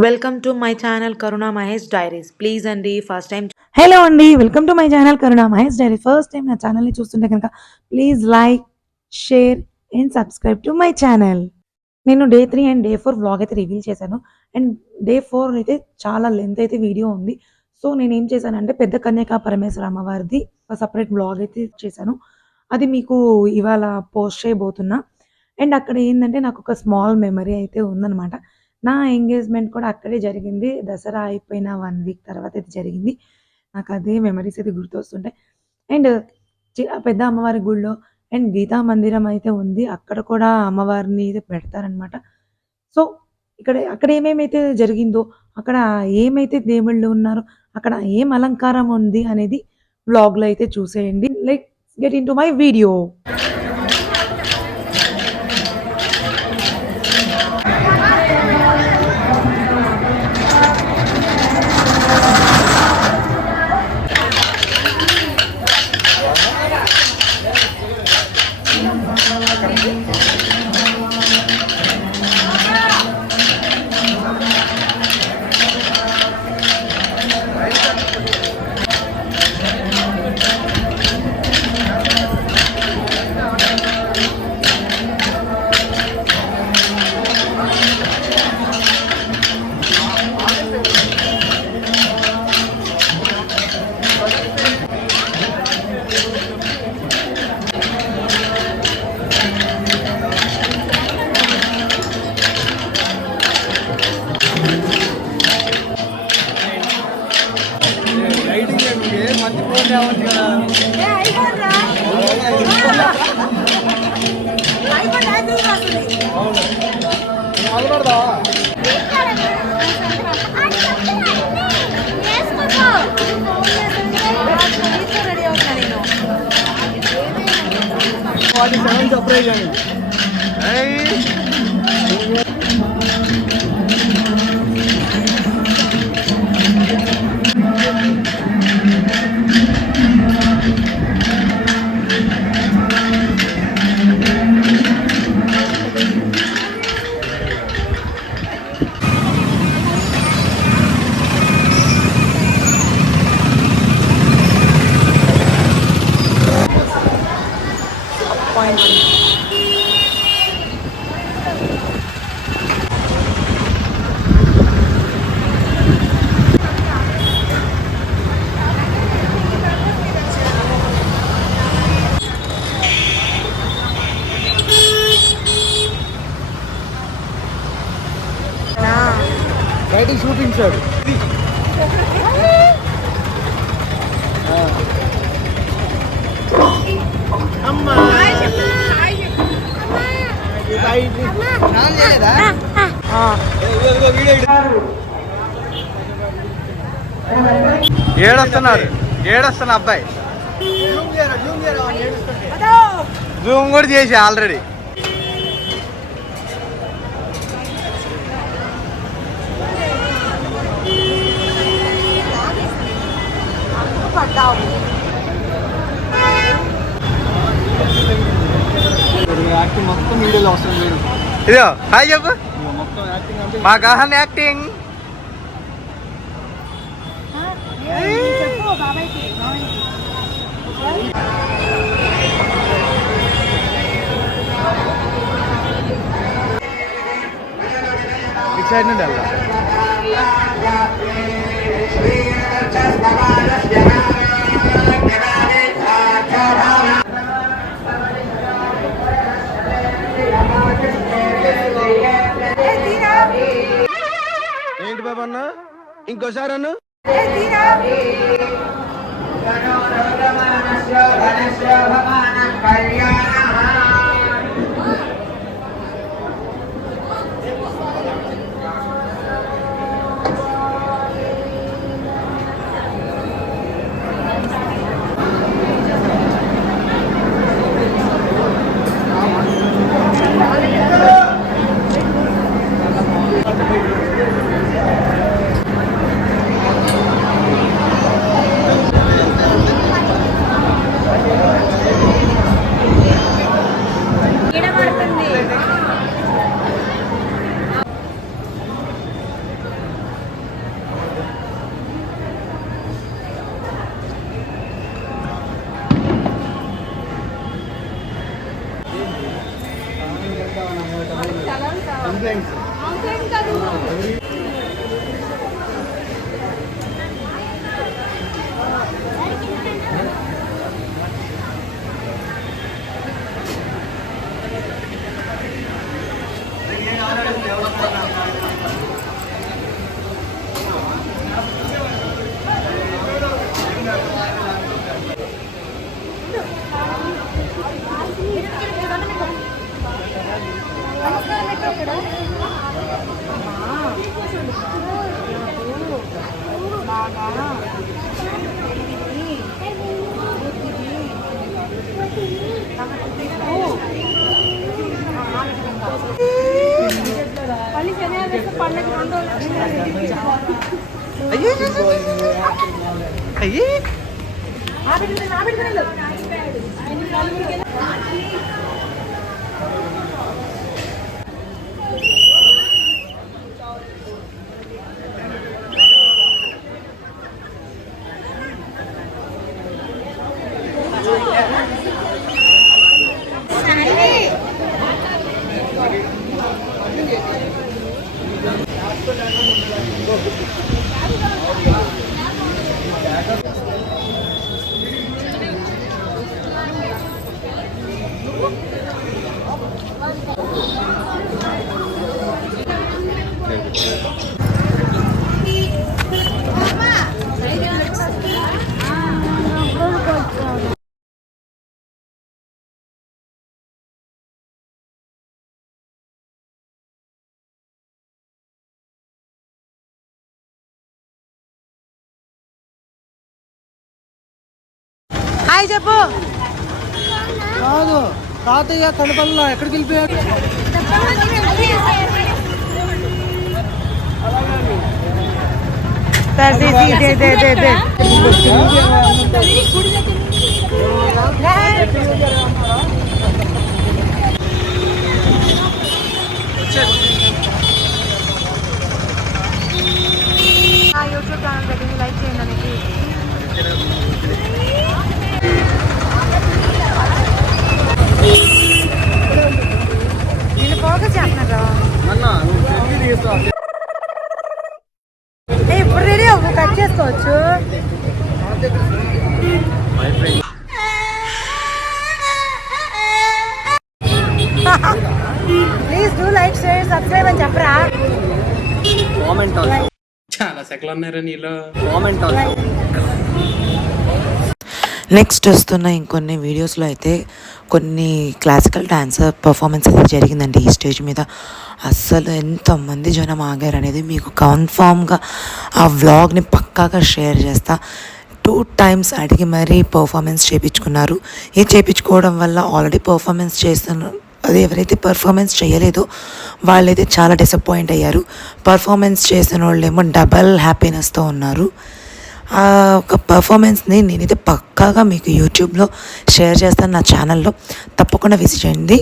Welcome to my channel Karuna Mahesh diaries. Please అండి first time. Hello అండి, welcome to my channel Karuna Mahesh diary. First time నా ఛానల్ని చూస్తుంటే కనుక please like, share and subscribe to my channel. నేను day 3 and day 4 vlog అయితే reveal చేశాను. And day 4 అయితే చాలా లెంత్ అయితే వీడియో ఉంది. సో నేను ఏం చేశానంటే పెద్ద కన్యకా పరమేశ్వర అమ్మవారిది సపరేట్ వ్లాగ్ అయితే చేశాను. అది మీకు ఇవాళ పోస్ట్ చేయబోతున్నా. అండ్ అక్కడ ఏంటంటే నాకు ఒక స్మాల్ మెమరీ అయితే ఉందన్నమాట. నా ఎంగేజ్మెంట్ కూడా అక్కడే జరిగింది. దసరా అయిపోయిన 1 వీక్ తర్వాత అయితే జరిగింది. నాకు అదే మెమరీస్ అయితే గుర్తొస్తుంటాయి. అండ్ పెద్ద అమ్మవారి గుడిలో అండ్ గీతా మందిరం అయితే ఉంది. అక్కడ కూడా అమ్మవారిని అయితే పెడతారనమాట. సో అక్కడ ఏమేమైతే జరిగిందో, అక్కడ ఏమైతే దేవుళ్ళు ఉన్నారో, అక్కడ ఏం అలంకారం ఉంది అనేది వ్లాగ్‌లో అయితే చూసేయండి. Let's get into my video. Shooting sir ఏడొస్తున్నా అబ్బాయి జూమ్ కూడా చేసి ఆల్రెడీ. యాక్టింగ్ మొత్తం వీడియోలో అవసరం లేదు. ఇదో హాయ్ చెప్పు. మొత్తం యాక్టింగ్ అంటే మా గాహన్ యాక్టింగ్. ఇటు సైడ్ నుండి వెళ్దాం. ఏంటి బాబు అన్న, ఇంకోసారి అన్న. అయ్యి హాయ్ చెప్పు. కాదు తాతయ్య కడపల్లో ఎక్కడికి వెళ్ళిపోయాడు? యూట్యూబ్ ఛానల్ దగ్గర లైక్ చేయండి అనేది. నేను ఫోకస్ చేస్తున్నారా? ఇప్పుడు రెడీ అవ్వు, కట్ చేసుకోవచ్చు. Please do like share subscribe అని చెప్పరా. కామెంట్ చాలా సెకలు ఉన్నారా నీలో. కామెంట్ నెక్స్ట్ వస్తున్న ఇంకొన్ని వీడియోస్లో అయితే కొన్ని క్లాసికల్ డాన్సర్ పర్ఫార్మెన్స్ అయితే జరిగిందండి ఈ స్టేజ్ మీద. అస్సలు ఎంతమంది జనం ఆగారు అనేది మీకు కన్ఫామ్గా ఆ వ్లాగ్ని పక్కాగా షేర్ చేస్తా. 2 times అడిగి మరీ పర్ఫార్మెన్స్ చేయించుకున్నారు. ఇది చేయించుకోవడం వల్ల ఆల్రెడీ పర్ఫార్మెన్స్ చేస్తున్నారు, అది ఎవరైతే పర్ఫార్మెన్స్ చేయలేదో వాళ్ళైతే చాలా డిసప్పాయింట్ అయ్యారు. పర్ఫార్మెన్స్ చేసిన వాళ్ళేమో డబల్ హ్యాపీనెస్తో ఉన్నారు. ఆ ఒక పర్ఫార్మెన్స్ని నేనైతే పక్కాగా మీకు యూట్యూబ్లో షేర్ చేస్తాను, నా ఛానల్లో తప్పకుండా విజిట్ చేయండి.